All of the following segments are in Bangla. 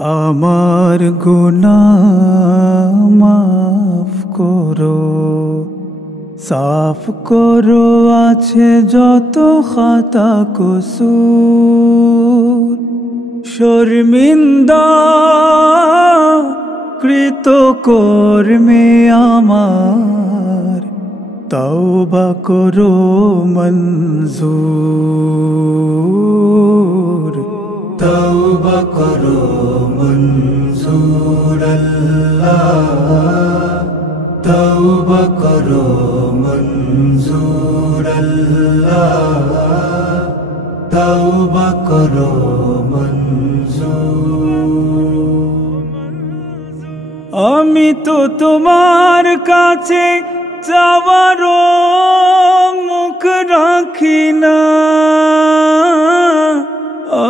আমার গুনাহ মাফ করো, সাফ করো আছে যত খাতা কসুর। শর্মিন্দা কৃত কর্মে আমার, তওবা করো মঞ্জুর। তওবা করো মঞ্জুর আল্লাহ, তওবা করো মঞ্জুর আল্লাহ, তওবা করো মঞ্জুর। আমি তো তোমার কাছে চাওয়ারও মুখ রাখি না,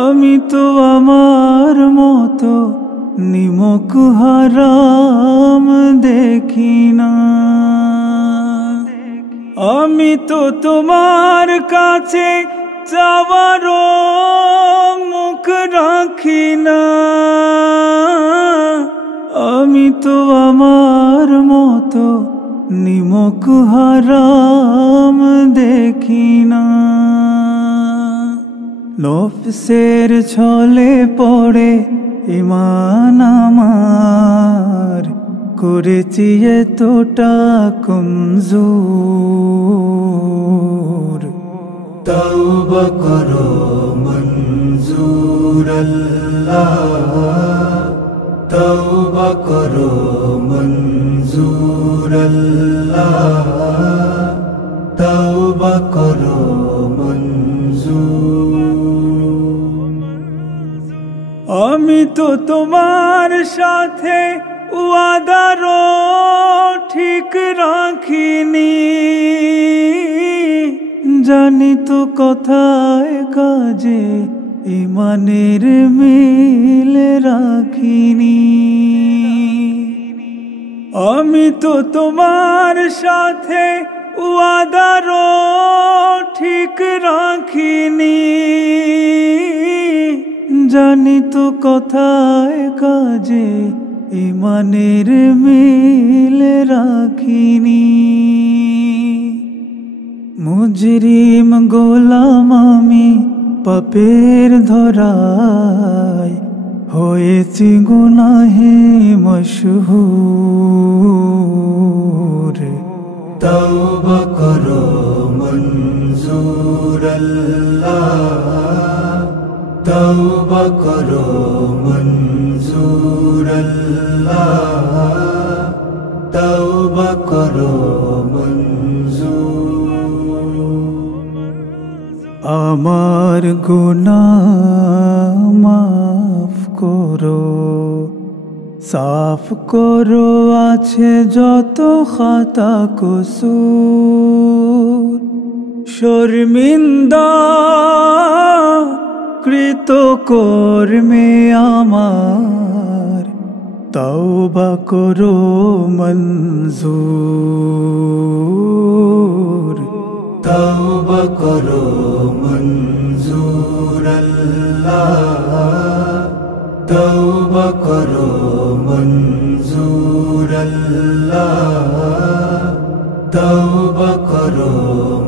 আমি তো আমার মতো নিমক হারাম দেখি না। আমি তো তোমার কাছে চাওয়ারও মুখ রাখি না, আমি তো আমার মতো নিমক হারাম দেখি না। নফসের ছলে পড়ে ঈমান আমার, করেছি এতটা কমজোর। তওবা করো মঞ্জুর আল্লাহ, তওবা করো মঞ্জুর আল্লাহ, তওবা করো মঞ্জুর। আমি তো তোমার সাথে ওয়াদারও ঠিক রাখিনি, জানি তো কথায় কাজে ঈমানের মিল রাখিনি। আমি তো তোমার সাথে ওয়াদারও ঠিক রাখিনি, জানি তো কথায় কাজে ঈমানের মিল রাখিনি। মুজরিম গোলাম আমি পাপের ধরায়, হয়েছি গুনাহে মশহুর। তওবা করো মঞ্জুর আল্লাহ, তওবা করো মঞ্জুর আল্লাহ, তওবা করো মঞ্জুর। আমার গুনাহ মাফ করো, সাফ করো আছে যত খাতা কসুর। শর্মিন্দা কৃত কর্মে আমার, তওবা করো মঞ্জুর। তওবা করো মঞ্জুর আল্লাহ, তওবা করো মঞ্জুর আল্লাহ, তওবা করো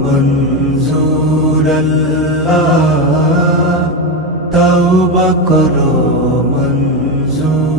মঞ্জুর আল্লাহ, তওবা করো মঞ্জুর।